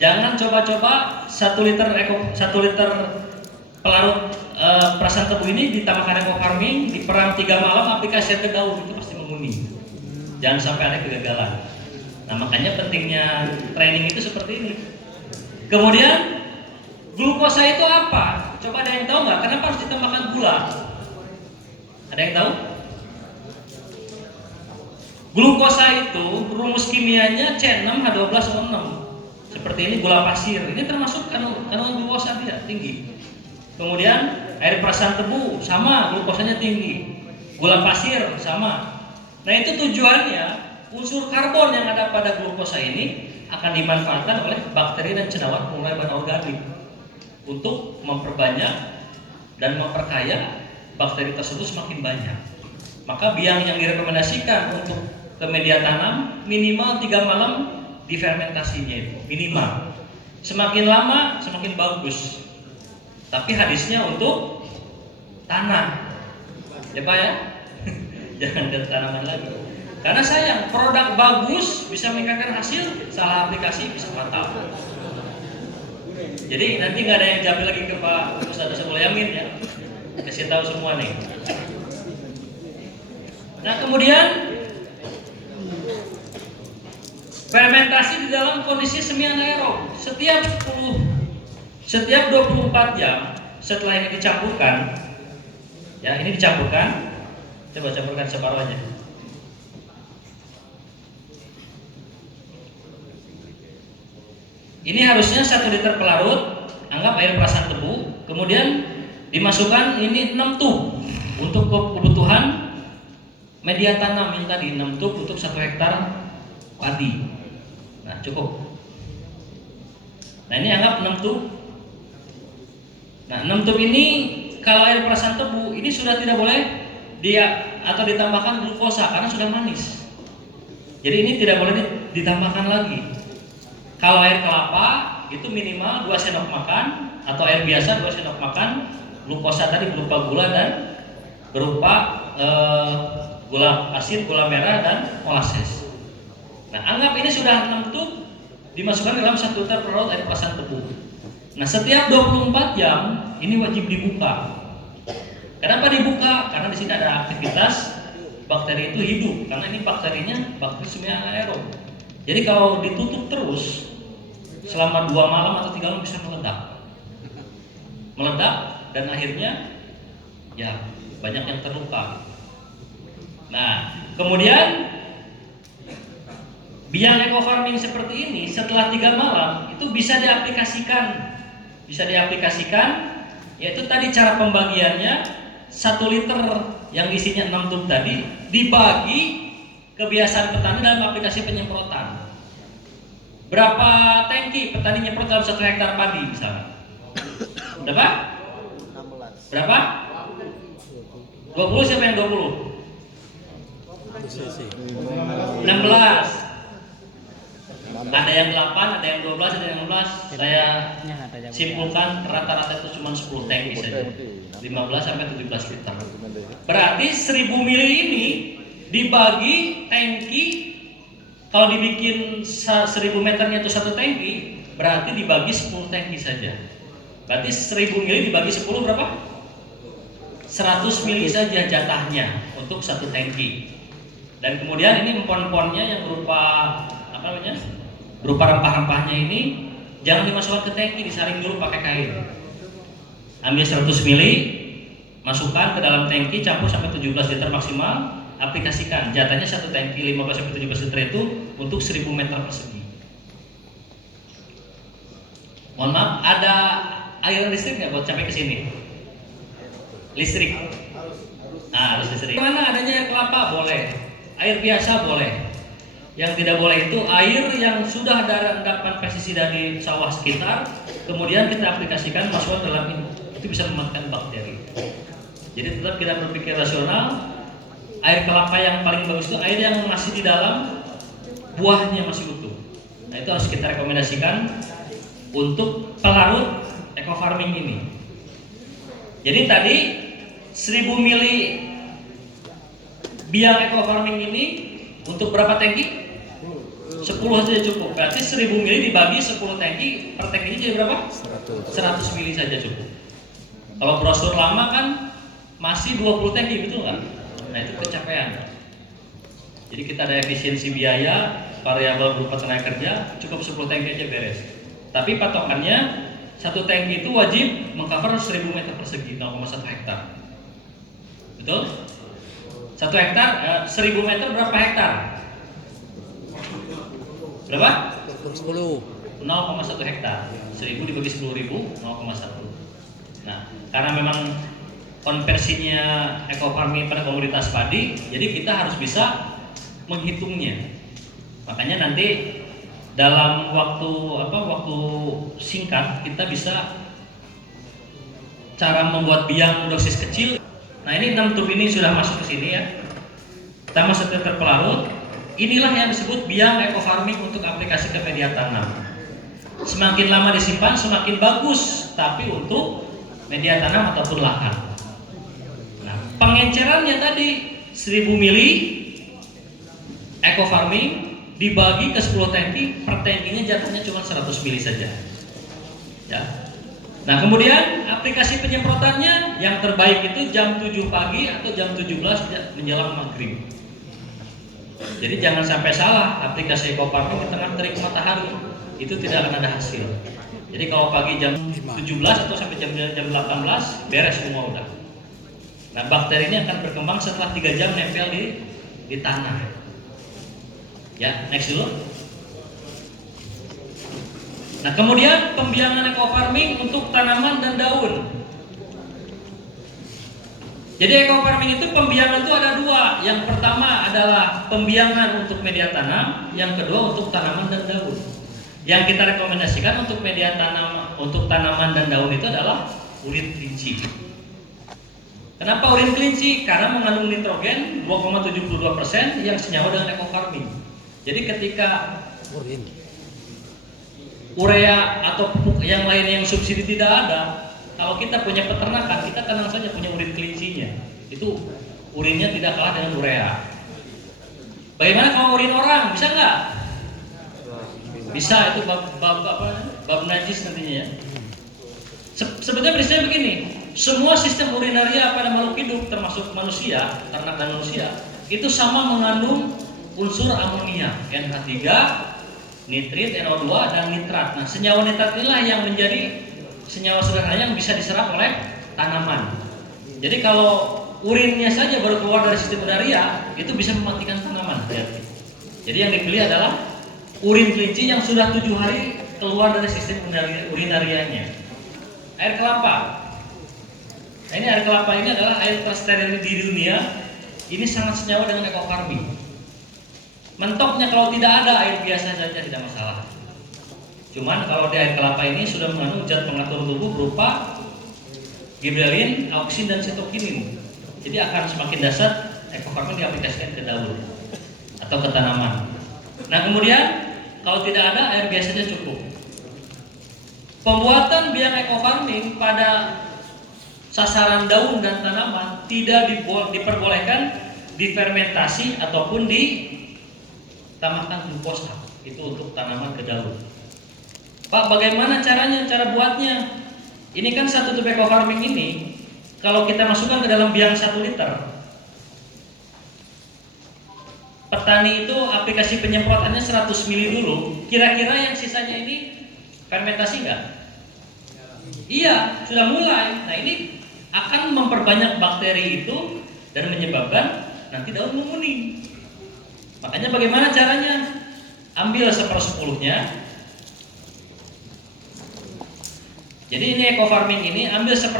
Jangan coba-coba 1 liter pelarut perasan tebu ini ditambahkan eco farming, diperam 3 malam, aplikasi ke daun, itu pasti menguning. Jangan sampai ada kegagalan. Nah, makanya pentingnya training itu seperti ini. Kemudian glukosa itu apa? Coba ada yang tahu nggak? Kenapa harus ditambahkan gula? Ada yang tahu? Glukosa itu rumus kimianya C6H12O6. Seperti ini gula pasir. Ini termasuk kandungan glukosa dia tinggi. Kemudian air perasan tebu sama, glukosanya tinggi. Gula pasir sama. Nah, itu tujuannya unsur karbon yang ada pada glukosa ini akan dimanfaatkan oleh bakteri dan cendawan pengurang bahan organik untuk memperbanyak dan memperkaya bakteri tersebut semakin banyak. Maka biang yang direkomendasikan untuk ke media tanam minimal 3 malam difermentasinya itu minimal. Semakin lama semakin bagus. Tapi hadisnya untuk tanah, ya Pak ya, jangan ke tanaman lagi. Karena sayang, produk bagus bisa meningkatkan hasil, salah aplikasi bisa fatal. Jadi nanti nggak ada yang jambil lagi ke Pak Ustadz Saiful Yamin ya, kasih tahu semua nih. Nah, kemudian fermentasi di dalam kondisi semi anaerob setiap 24 jam setelah ini dicampurkan, ya ini dicampurkan, coba campurkan separuh aja. Ini harusnya 1 liter pelarut, anggap air perasan tebu, kemudian dimasukkan ini 6 tub untuk kebutuhan media tanam yang tadi 6 tub untuk 1 hektar padi. Nah, cukup. Nah, ini anggap 6 tub. Nah, 6 tub ini kalau air perasan tebu ini sudah tidak boleh atau ditambahkan glukosa karena sudah manis. Jadi ini tidak boleh ditambahkan lagi. Kalau air kelapa itu minimal 2 sendok makan atau air biasa 2 sendok makan. Glukosa tadi berupa gula dan berupa gula pasir, gula merah dan molasses. Nah, anggap ini sudah 6 tub dimasukkan dalam 1 liter pelarut air perasan tebu. Nah, setiap 24 jam ini wajib dibuka. Kenapa dibuka? Karena di sini ada aktivitas bakteri itu hidup. Karena ini bakterinya bakteri semi anaerob. Jadi kalau ditutup terus selama 2 malam atau 3 malam bisa meledak dan akhirnya ya banyak yang terluka. Nah, kemudian biang eco farming seperti ini setelah 3 malam itu bisa diaplikasikan, yaitu tadi cara pembagiannya 1 liter yang isinya 6 tub tadi dibagi kebiasaan petani dalam aplikasi penyemprotan. Berapa tangki petani nyemprot dalam 1 hektar padi misalnya? Berapa? 16. Berapa? 20, siapa yang 20? 16. Ada yang 8, ada yang 12, ada yang 16. Saya simpulkan rata-rata itu cuma 10 tangki saja. 15 sampai 17 liter. Berarti 1000 mili ini dibagi tangki. Kalau dibikin 1000 meternya itu 1 tangki, berarti dibagi 10 tangki saja. Berarti 1000 mili dibagi 10 berapa? 100 mili saja jatahnya untuk 1 tangki. Dan kemudian ini empon-emponnya yang berupa berupa rempah-rempahnya ini jangan dimasukkan ke tangki, disaring dulu pakai kain. Ambil 100 mili, masukkan ke dalam tangki, campur sampai 17 liter maksimal. Aplikasikan, jatahnya 1 tangki 15 sampai 17 liter itu untuk 1000 meter persegi. Mohon maaf, ada air listrik nggak buat sampai ke sini? Listrik. Nah, harus listrik. Mana adanya air kelapa boleh, air biasa boleh. Yang tidak boleh itu air yang sudah ada endapan pestisida di sawah sekitar, kemudian kita aplikasikan masukkan dalam ini, itu bisa mematikan bakteri. Jadi tetap kita berpikir rasional. Air kelapa yang paling bagus itu air yang masih di dalam buahnya masih utuh. Nah, itu harus kita rekomendasikan untuk pelarut eco farming ini. Jadi tadi 1000 mili biang eco farming ini untuk berapa tangki? 10 saja cukup. Berarti 1000 mili dibagi 10 tangki, per tangkinya jadi berapa? 100 mili saja cukup. Kalau brosur lama kan masih 20 tangki, betul nggak? Nah itu pencapaian. Jadi kita ada efisiensi biaya, variabel berupa tenaga kerja, cukup 10 tangki aja beres. Tapi patokannya satu tangki itu wajib mengcover 1000 meter persegi, 0,1 hektar. Betul? 1 hektar, 1000 meter berapa hektar? Berapa? 10. 0,1 hektar. 1000 dibagi 10.000, 0,1. Nah, karena memang konversinya eco farming pada komoditas padi, jadi kita harus bisa menghitungnya. Makanya nanti dalam waktu singkat kita bisa cara membuat biang dosis kecil. Nah, ini 6 tub ini sudah masuk ke sini ya. Kita masuk ke pelarut. Inilah yang disebut biang eco farming untuk aplikasi ke media tanam. Semakin lama disimpan semakin bagus, tapi untuk media tanam ataupun lahan. Nah, pengencerannya tadi 1000 mili eco farming dibagi ke 10 tangki, per tangkinya jatuhnya cuma 100 mili saja. Ya. Nah, kemudian aplikasi penyemprotannya yang terbaik itu jam 7 pagi atau jam 17 menjelang maghrib. Jadi jangan sampai salah aplikasi eco farming di tengah terik matahari, itu tidak akan ada hasil. Jadi kalau pagi jam 17 atau sampai jam 18 beres semua udah. Nah, bakteri ini akan berkembang setelah 3 jam nempel di tanah. Ya, next dulu. Nah, kemudian pembiangan eco farming untuk tanaman dan daun. Jadi eco farming itu pembiangan itu ada 2. Yang pertama adalah pembiangan untuk media tanam, yang kedua untuk tanaman dan daun. Yang kita rekomendasikan untuk media tanam, untuk tanaman dan daun itu adalah urin kelinci. Kenapa urin kelinci? Karena mengandung nitrogen 2,72% yang senyawa dengan eco farming. Jadi ketika urea atau pupuk yang lain yang subsidi tidak ada, kalau kita punya peternakan, kita tenang saja punya urin kelincinya. Itu urinnya tidak kalah dengan urea. Bagaimana kalau urin orang? Bisa nggak? Bisa, itu bab najis nantinya ya. Sebetulnya prinsipnya begini, semua sistem urinaria pada makhluk hidup termasuk manusia, ternak dan manusia, itu sama mengandung unsur amonia, NH3, nitrit, NO2 dan nitrat. Nah, senyawa nitrat inilah yang menjadi senyawa sederhana yang bisa diserap oleh tanaman. Jadi kalau urinnya saja baru keluar dari sistem urinaria, itu bisa mematikan tanaman. Jadi yang dipilih adalah urin kelinci yang sudah 7 hari keluar dari sistem urinarianya. Air kelapa. Nah, ini air kelapa ini adalah air tersteril di dunia. Ini sangat senyawa dengan eco farming. Mentoknya kalau tidak ada air biasa saja tidak masalah. Cuman kalau di air kelapa ini sudah mengandung zat pengatur tubuh berupa gibberellin, auksin dan sitokinin. Jadi akan semakin dasar eco farming diaplikasikan ke daun atau ke tanaman. Nah, kemudian kalau tidak ada air biasanya cukup. Pembuatan biang eco farming pada sasaran daun dan tanaman tidak diperbolehkan difermentasi ataupun ditambahkan glukosa. Itu untuk tanaman ke daun. Pak, bagaimana caranya? Cara buatnya? Ini kan satu tub eco farming ini, kalau kita masukkan ke dalam biang 1 liter, petani itu aplikasi penyemprotannya 100 mili dulu. Kira-kira yang sisanya ini fermentasi nggak? Iya, sudah mulai. Nah, ini akan memperbanyak bakteri itu dan menyebabkan nanti daun menguning. Makanya bagaimana caranya? Ambil 1/10-nya. Jadi ini eco farming ini ambil 1/10